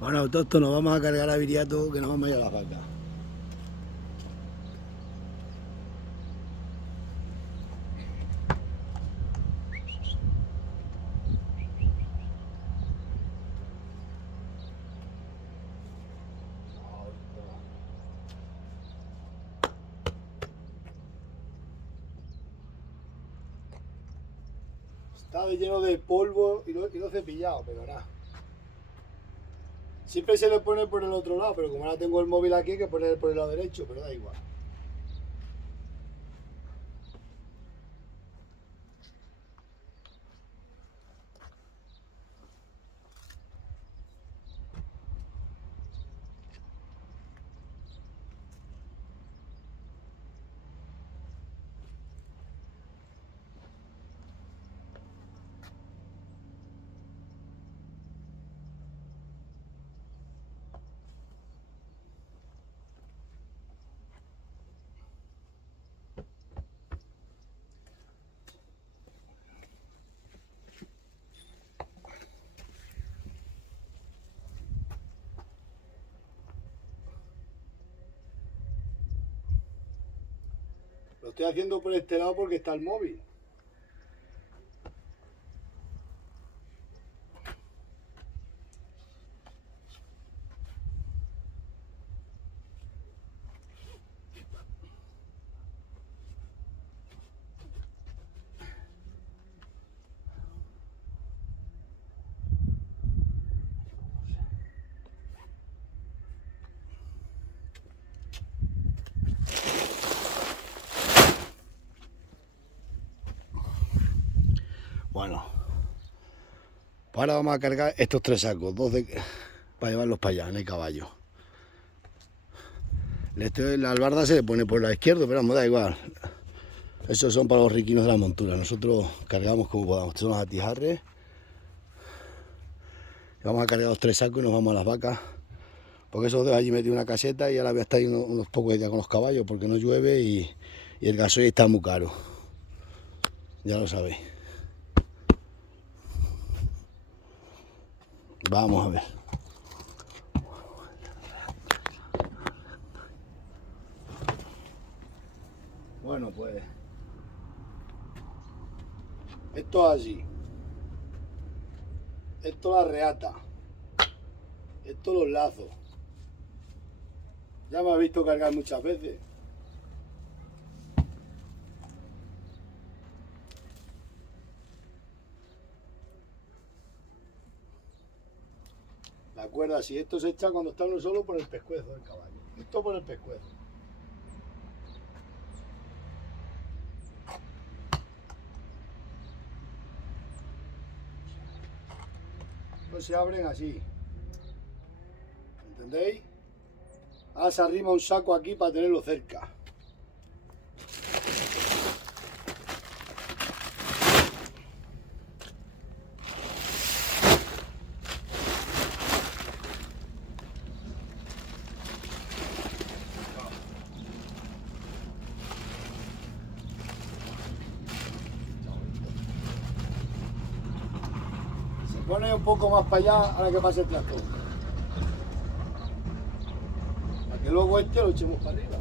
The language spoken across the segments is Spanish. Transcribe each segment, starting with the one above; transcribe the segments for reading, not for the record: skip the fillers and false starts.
Bueno, autóctonos, vamos a cargar a Viriato que nos vamos a ir a las vacas. Está lleno de polvo y lo cepillado, pero nada. Siempre se le pone por el otro lado, pero como ahora tengo el móvil aquí, hay que poner por el lado derecho, pero da igual. Lo estoy haciendo por este lado porque está el móvil. Bueno, pues ahora vamos a cargar estos 3 sacos, para llevarlos para allá en el caballo. La albarda se le pone por la izquierda, pero vamos, da igual. Esos son para los riquinos de la montura. Nosotros cargamos como podamos. Estos son los atijarres. Vamos a cargar los 3 sacos y nos vamos a las vacas. Porque esos dos allí metí una caseta y ahora voy a estar unos pocos días con los caballos porque no llueve y el gasoil está muy caro. Ya lo sabéis. Vamos a ver. Bueno, pues esto es así. Esto la reata. Esto los lazos. Ya me has visto cargar muchas veces. La cuerda, si esto se echa cuando está uno solo por el pescuezo del caballo. Esto por el pescuezo. Pues se abren así. ¿Entendéis? Ahora se arrima un saco aquí para tenerlo cerca. Se pone un poco más para allá ahora que pase el tractor. Para que luego este lo echemos para arriba.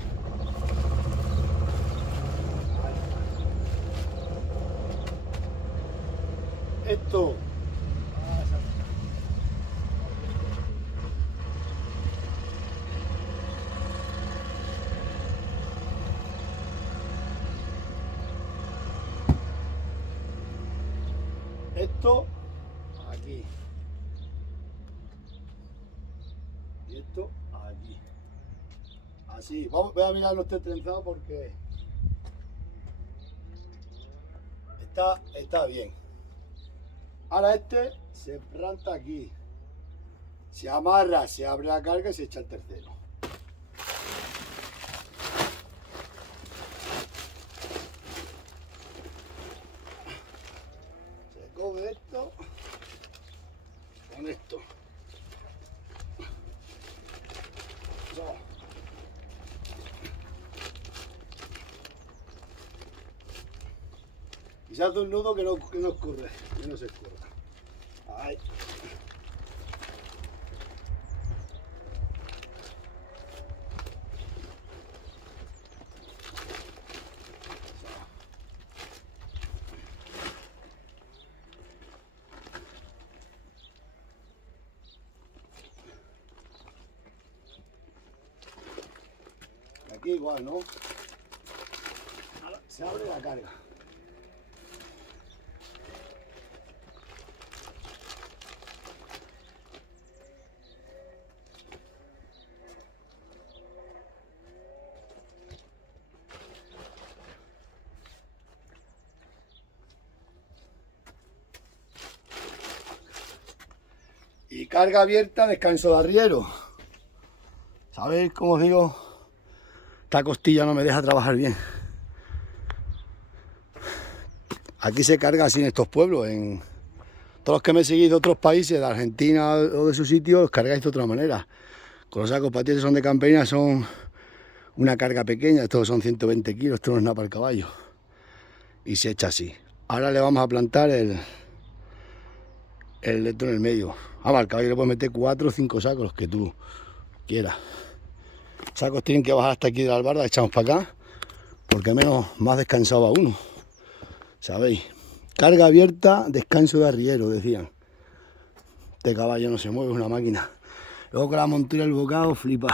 Esto. Esto aquí. Y esto aquí. Así. Voy a mirar los trenzado porque está bien. Ahora este se planta aquí. Se amarra, se abre la carga y se echa el tercero. Se coge esto con esto. Y se hace un nudo que no escurre, que no se escurra. Ahí. aquí igual, ¿no? Ahora se abre la carga. Y carga abierta, descanso de arriero. ¿Sabéis cómo os digo? Esta costilla no me deja trabajar bien. Aquí se carga así en estos pueblos. En todos los que me seguís de otros países, de Argentina o de sus sitios, los cargáis de otra manera. Con los sacos patientes son de campeña, son una carga pequeña. Estos son 120 kilos, esto no es nada para el caballo. Y se echa así. Ahora le vamos a plantar el leto en el medio. Al caballo le puedes meter 4 o 5 sacos, los que tú quieras. Sacos tienen que bajar hasta aquí de la albarda, echamos para acá, porque más descansado va uno. ¿Sabéis? Carga abierta, descanso de arriero, decían. Este caballo no se mueve, es una máquina. Luego con la montura del bocado, flipa.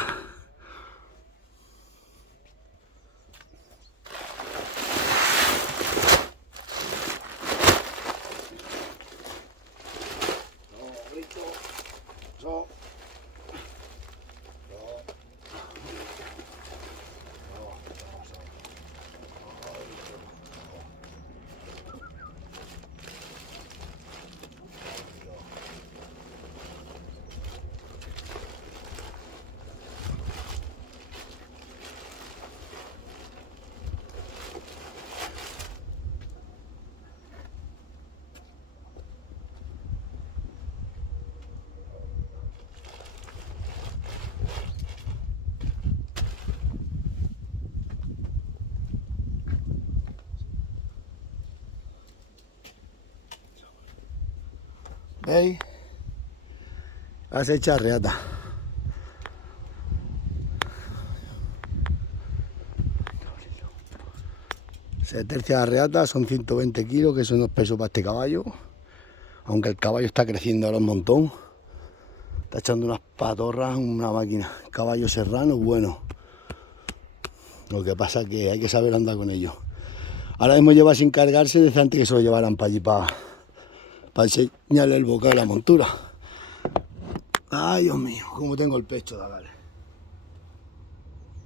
¿Veis? Has hecho reata. Se tercia la reata, son 120 kilos, que eso no es peso para este caballo. Aunque el caballo está creciendo ahora un montón. Está echando unas patorras, una máquina. Caballo serrano, bueno. Lo que pasa es que hay que saber andar con ellos. Ahora mismo lleva sin cargarse, desde antes que se lo llevaran para allí, para enseñarle el bocado de la montura. Ay, Dios mío, cómo tengo el pecho, Dagale.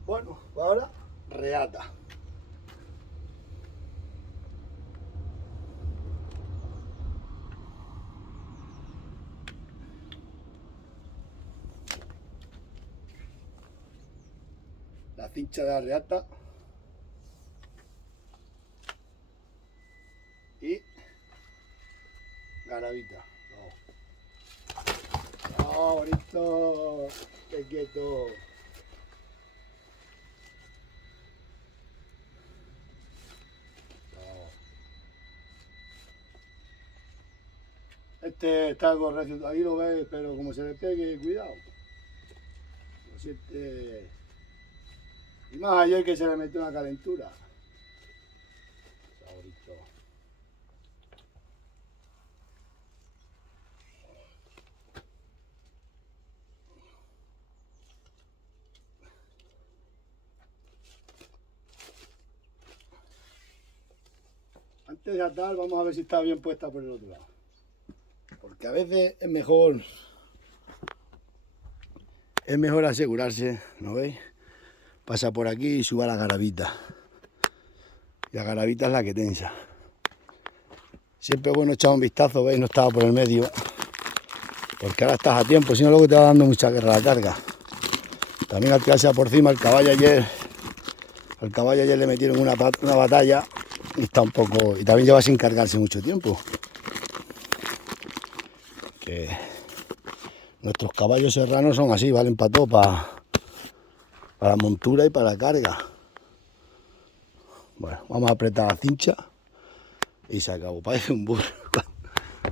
Bueno, pues ahora reata. La cincha de la reata. Y garabita. No, bonito. Qué quieto. Este está algo recio, ahí lo ves, pero como se le pegue, cuidado. Lo siente. Y más ayer que se le metió una calentura. Está bonito. Antes de atar, vamos a ver si está bien puesta por el otro lado. Porque a veces es mejor asegurarse, ¿no veis? Pasa por aquí y suba la garabita. Y la garabita es la que tensa. Siempre es bueno echar un vistazo, ¿veis? No estaba por el medio. Porque ahora estás a tiempo, si no luego te va dando mucha guerra la carga. También al tirarse por encima al caballo ayer le metieron una batalla y está un poco. Y también lleva sin cargarse mucho tiempo. Que nuestros caballos serranos son así, valen para todo, para la montura y para la carga. Bueno, vamos a apretar la cincha y se acabó. Parece un burro.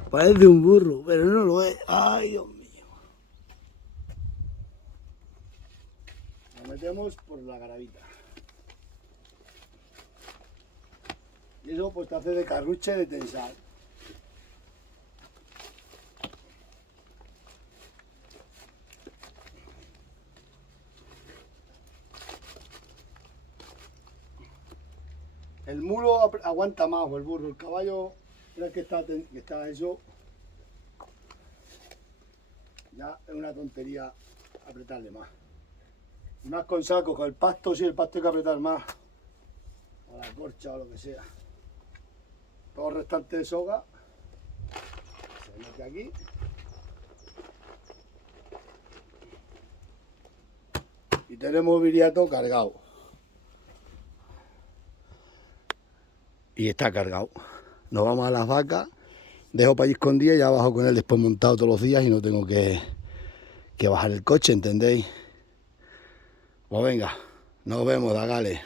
Parece un burro, pero no lo es. Ay, Dios mío. Lo metemos por la garabita. Y eso pues te hace de carruche de tensar. El mulo aguanta más, o el burro. El caballo, creo que está eso. Ya es una tontería apretarle más. Y más con saco, con el pasto, sí, el pasto hay que apretar más. O la corcha o lo que sea. Todo el restante de soga se mete aquí. Y tenemos viriato cargado. Y está cargado. Nos vamos a las vacas. Dejo para allí escondida y ya bajo con él después montado todos los días y no tengo que bajar el coche, ¿entendéis? Pues venga, nos vemos, Dagales.